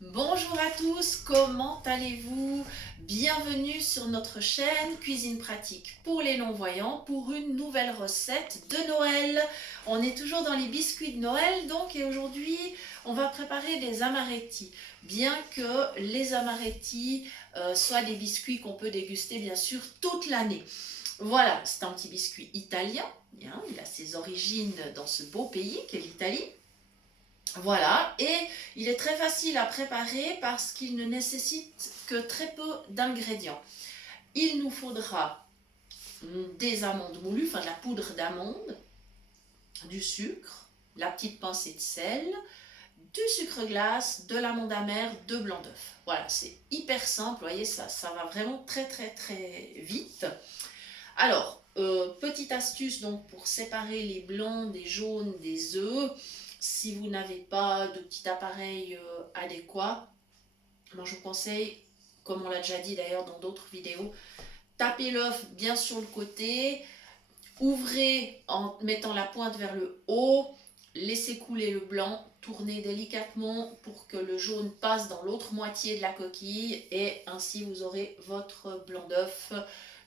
Bonjour à tous, comment allez-vous? Bienvenue sur notre chaîne Cuisine Pratique pour les non-voyants pour une nouvelle recette de Noël. On est toujours dans les biscuits de Noël donc et aujourd'hui on va préparer des amaretti. Bien que les amaretti soient des biscuits qu'on peut déguster bien sûr toute l'année. Voilà, c'est un petit biscuit italien, hein, il a ses origines dans ce beau pays qu'est l'Italie. Voilà, et il est très facile à préparer parce qu'il ne nécessite que très peu d'ingrédients. Il nous faudra des amandes moulues, enfin de la poudre d'amande, du sucre, la petite pincée de sel, du sucre glace, de l'amande amère, de blanc d'œuf. Voilà, c'est hyper simple, vous voyez, ça va vraiment très vite. Alors, petite astuce donc pour séparer les blancs des jaunes des œufs. Si vous n'avez pas de petit appareil adéquat, moi je vous conseille, comme on l'a déjà dit d'ailleurs dans d'autres vidéos, tapez l'œuf bien sur le côté, ouvrez en mettant la pointe vers le haut, laissez couler le blanc, tournez délicatement pour que le jaune passe dans l'autre moitié de la coquille et ainsi vous aurez votre blanc d'œuf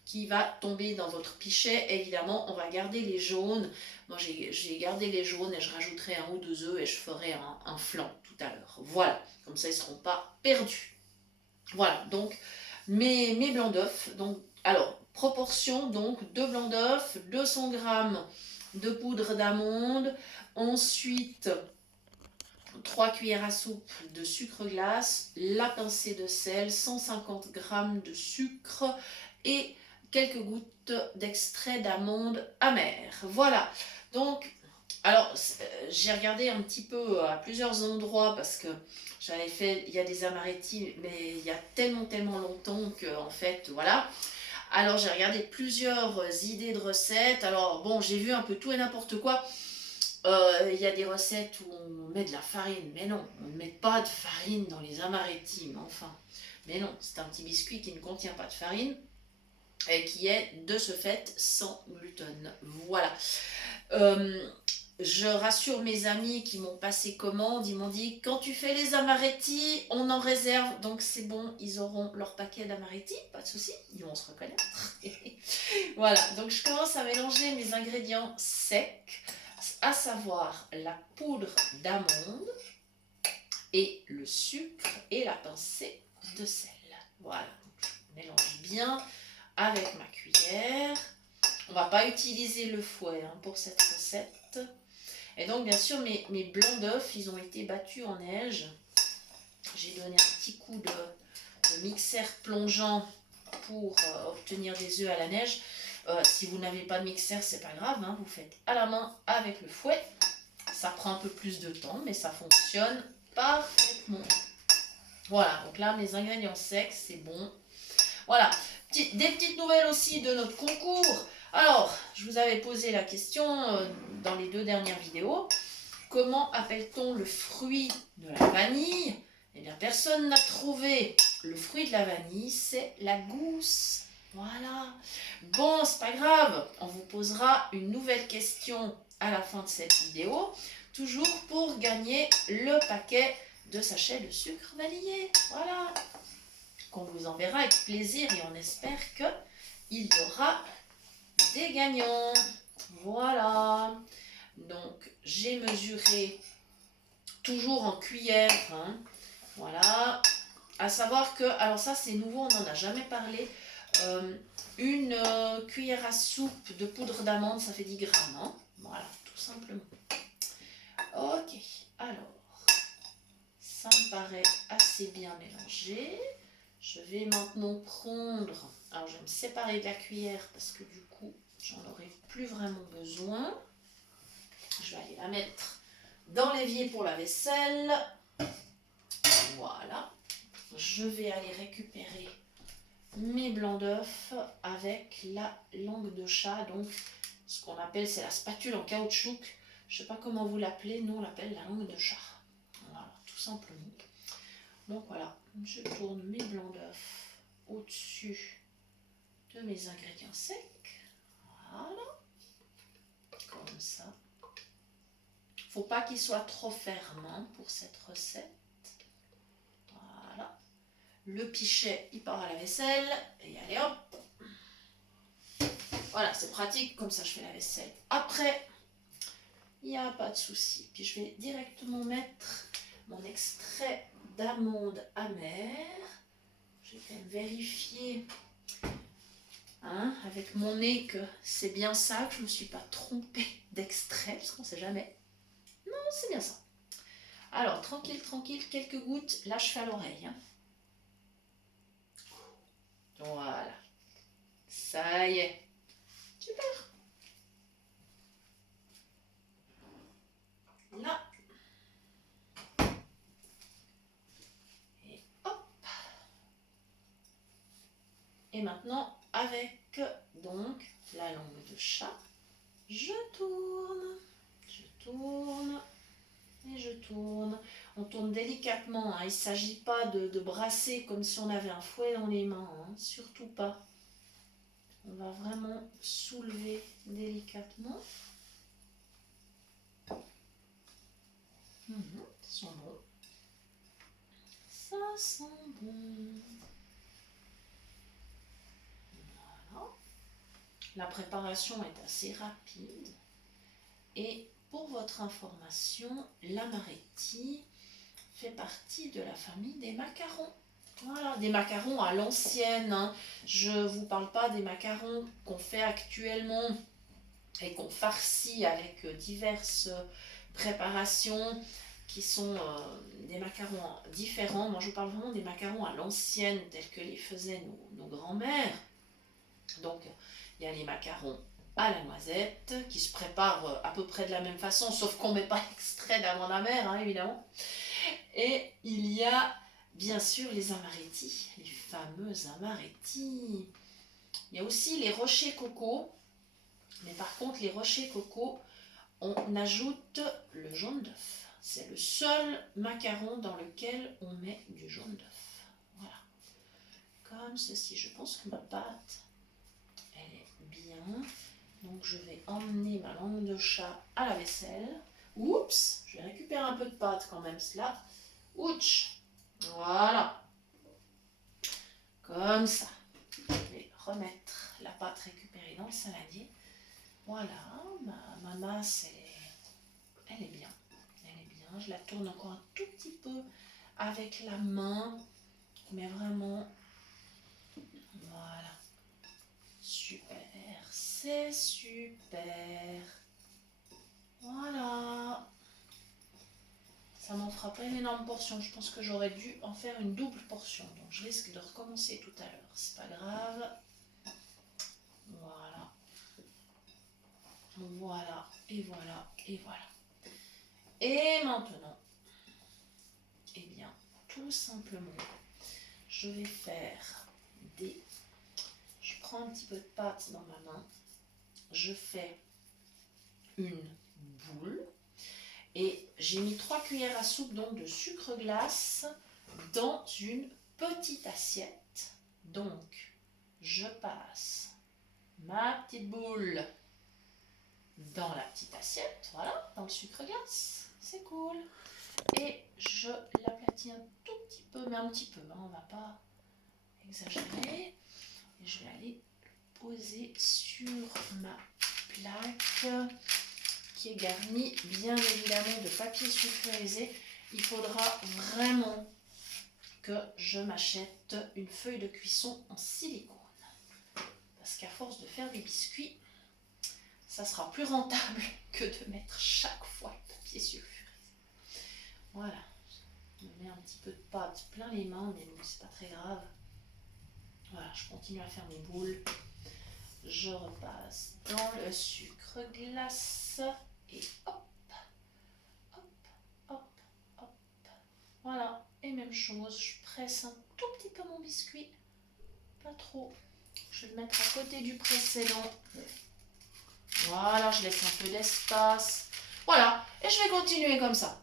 qui va tomber dans votre pichet. Évidemment, on va garder les jaunes. Moi, j'ai gardé les jaunes et je rajouterai un ou deux œufs et je ferai un flan tout à l'heure. Voilà, comme ça, ils ne seront pas perdus. Voilà, donc mes blancs d'œufs. Donc, alors, proportion, donc, 2 blancs d'œufs, 200 g de poudre d'amande, ensuite 3 cuillères à soupe de sucre glace, la pincée de sel, 150 g de sucre et quelques gouttes d'extrait d'amande amère. Voilà, donc, alors j'ai regardé un petit peu à plusieurs endroits parce que j'avais fait, il y a des amaretti, mais il y a tellement longtemps que, en fait, voilà. Alors j'ai regardé plusieurs idées de recettes. Alors bon, j'ai vu un peu tout et n'importe quoi. Il y a des recettes où on met de la farine, mais non, on ne met pas de farine dans les amaretti, mais enfin. Mais non, c'est un petit biscuit qui ne contient pas de farine et qui est de ce fait sans gluten. Voilà. Euh, je rassure mes amis qui m'ont passé commande, ils m'ont dit quand tu fais les amaretti, on en réserve, donc c'est bon, ils auront leur paquet d'amaretti, pas de souci, ils vont se reconnaître. Voilà, donc je commence à mélanger mes ingrédients secs, à savoir la poudre d'amande et le sucre et la pincée de sel. Voilà, je mélange bien avec ma cuillère. On va pas utiliser le fouet pour cette recette. Et donc bien sûr mes blancs d'œufs, ils ont été battus en neige. J'ai donné un petit coup de mixeur plongeant pour obtenir des œufs à la neige. Si vous n'avez pas de mixeur, c'est pas grave, vous faites à la main avec le fouet. Ça prend un peu plus de temps, mais ça fonctionne parfaitement. Voilà, donc là mes ingrédients secs, c'est bon. Voilà, des petites nouvelles aussi de notre concours. Alors, je vous avais posé la question dans les 2 dernières vidéos. Comment appelle-t-on le fruit de la vanille? Eh bien, personne n'a trouvé. Le fruit de la vanille, c'est la gousse. Voilà. Bon, c'est pas grave. On vous posera une nouvelle question à la fin de cette vidéo. Toujours pour gagner le paquet de sachets de sucre vanillé. Voilà. Qu'on vous enverra avec plaisir et on espère qu'il y aura des gagnants. Voilà. Donc, j'ai mesuré toujours en cuillère. Voilà. À savoir que, alors ça c'est nouveau, on n'en a jamais parlé. Une cuillère à soupe de poudre d'amande, ça fait 10 grammes. Voilà, tout simplement. Ok, alors, ça me paraît assez bien mélangé. Je vais maintenant prendre, alors je vais me séparer de la cuillère parce que du coup, j'en aurai plus vraiment besoin. Je vais aller la mettre dans l'évier pour la vaisselle. Voilà. Je vais aller récupérer mes blancs d'œufs avec la langue de chat, donc ce qu'on appelle, c'est la spatule en caoutchouc. Je ne sais pas comment vous l'appelez, nous on l'appelle la langue de chat. Voilà, tout simplement. Donc voilà, je tourne mes blancs d'œufs au-dessus de mes ingrédients secs. Voilà, comme ça. Faut pas qu'il soit trop ferme pour cette recette. Le pichet, il part à la vaisselle. Et allez hop. Voilà, c'est pratique. Comme ça, je fais la vaisselle. Après, il n'y a pas de souci. Puis je vais directement mettre mon extrait d'amande amère. Je vais quand même vérifier avec mon nez que c'est bien ça, que je ne me suis pas trompée d'extrait, parce qu'on ne sait jamais. Non, c'est bien ça. Alors, tranquille, tranquille, quelques gouttes. Là, je fais à l'oreille. Voilà. Ça y est. Super. Là. Et hop. Et maintenant, avec donc la langue de chat, je tourne et je tourne. On tourne délicatement, il ne s'agit pas de brasser comme si on avait un fouet dans les mains, surtout pas. On va vraiment soulever délicatement. Ça sent bon. Ça sent bon. Voilà. La préparation est assez rapide. Et pour votre information, l'amaretti fait partie de la famille des macarons. Voilà, des macarons à l'ancienne. Je ne vous parle pas des macarons qu'on fait actuellement et qu'on farcit avec diverses préparations qui sont des macarons différents. Moi, je vous parle vraiment des macarons à l'ancienne tels que les faisaient nos grands-mères. Donc, il y a les macarons à la noisette qui se préparent à peu près de la même façon, sauf qu'on ne met pas l'extrait d'amande amère, évidemment. Et il y a bien sûr les amarettis, les fameux amarettis. Il y a aussi les rochers coco, mais par contre, les rochers coco, on ajoute le jaune d'œuf. C'est le seul macaron dans lequel on met du jaune d'œuf. Voilà. Comme ceci. Je pense que ma pâte, elle est bien. Donc je vais emmener ma langue de chat à la vaisselle. Oups, je vais récupérer un peu de pâte quand même, cela. Ouch. Voilà. Comme ça. Je vais remettre la pâte récupérée dans le saladier. Voilà, ma masse, elle est bien. Elle est bien. Je la tourne encore un tout petit peu avec la main. Mais vraiment, voilà. Super. C'est super. Voilà. Ça m'en fera pas une énorme portion. Je pense que j'aurais dû en faire une double portion. Donc je risque de recommencer tout à l'heure. C'est pas grave. Voilà. Voilà. Et voilà. Et voilà. Et maintenant, eh bien, tout simplement, je vais faire des... Je prends un petit peu de pâte dans ma main. Je fais une boule. Et j'ai mis 3 cuillères à soupe donc de sucre glace dans une petite assiette. Donc, je passe ma petite boule dans la petite assiette, voilà, dans le sucre glace. C'est cool. Et je l'aplatis un tout petit peu, mais un petit peu, on ne va pas exagérer. Et je vais aller poser sur ma plaque qui est garnie bien évidemment de papier sulfurisé. Il faudra vraiment que je m'achète une feuille de cuisson en silicone. Parce qu'à force de faire des biscuits, ça sera plus rentable que de mettre chaque fois le papier sulfurisé. Voilà, je me mets un petit peu de pâte plein les mains, mais bon, c'est pas très grave. Voilà, je continue à faire mes boules. Je repasse dans le sucre glace et hop, hop, hop, hop. Voilà, et même chose, je presse un tout petit peu mon biscuit, pas trop. Je vais le mettre à côté du précédent. Voilà, je laisse un peu d'espace. Voilà, et je vais continuer comme ça.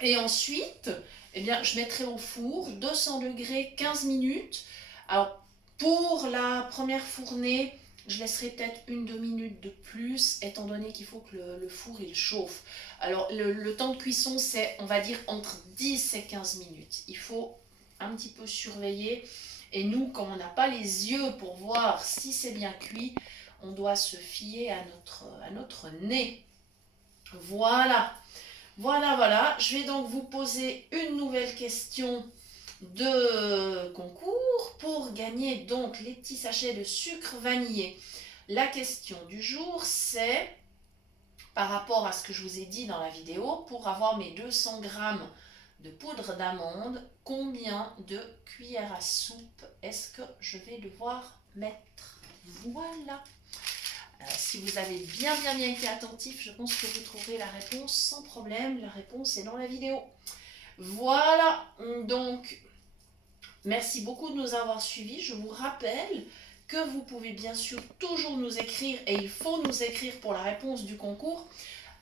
Et ensuite, eh bien, je mettrai au four 200 degrés 15 minutes. Alors, pour la première fournée, je laisserai peut-être 1-2 minutes de plus, étant donné qu'il faut que le four il chauffe. Alors, le temps de cuisson, c'est, on va dire, entre 10 et 15 minutes. Il faut un petit peu surveiller. Et nous, comme on n'a pas les yeux pour voir si c'est bien cuit, on doit se fier à notre nez. Voilà, voilà, voilà. Je vais donc vous poser une nouvelle question de concours pour gagner donc les petits sachets de sucre vanillé. La question du jour, c'est par rapport à ce que je vous ai dit dans la vidéo, pour avoir mes 200 grammes de poudre d'amande, combien de cuillères à soupe est-ce que je vais devoir mettre? Voilà. Si vous avez bien été attentif, je pense que vous trouverez la réponse sans problème. La réponse est dans la vidéo. Voilà, donc merci beaucoup de nous avoir suivis. Je vous rappelle que vous pouvez bien sûr toujours nous écrire, et il faut nous écrire pour la réponse du concours,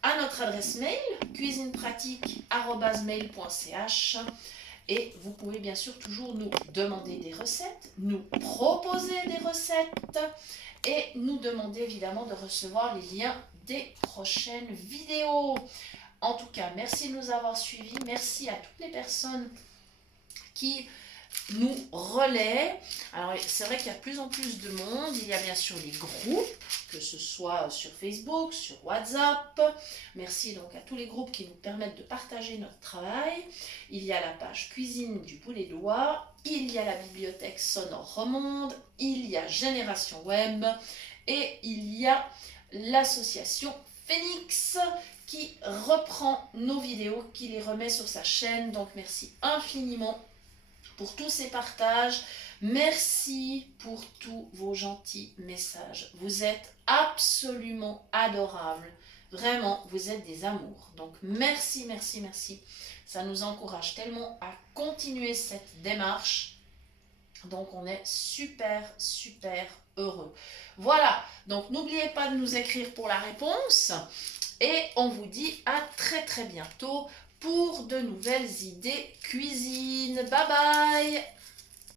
à notre adresse mail, cuisinepratique@mail.ch. Et vous pouvez bien sûr toujours nous demander des recettes, nous proposer des recettes et nous demander évidemment de recevoir les liens des prochaines vidéos. En tout cas, merci de nous avoir suivis. Merci à toutes les personnes qui nous relaient. Alors, c'est vrai qu'il y a de plus en plus de monde. Il y a bien sûr les groupes, que ce soit sur Facebook, sur WhatsApp. Merci donc à tous les groupes qui nous permettent de partager notre travail. Il y a la page Cuisine du Boulet d'Oie. Il y a la bibliothèque sonore Romonde. Il y a Génération Web. Et il y a l'association Phoenix qui reprend nos vidéos, qui les remet sur sa chaîne. Donc, merci infiniment pour tous ces partages. Merci pour tous vos gentils messages. Vous êtes absolument adorables. Vraiment, vous êtes des amours. Donc, merci, merci, merci. Ça nous encourage tellement à continuer cette démarche. Donc, on est super, super heureux. Voilà. Donc, n'oubliez pas de nous écrire pour la réponse. Et on vous dit à très, très bientôt pour de nouvelles idées cuisine. Bye bye!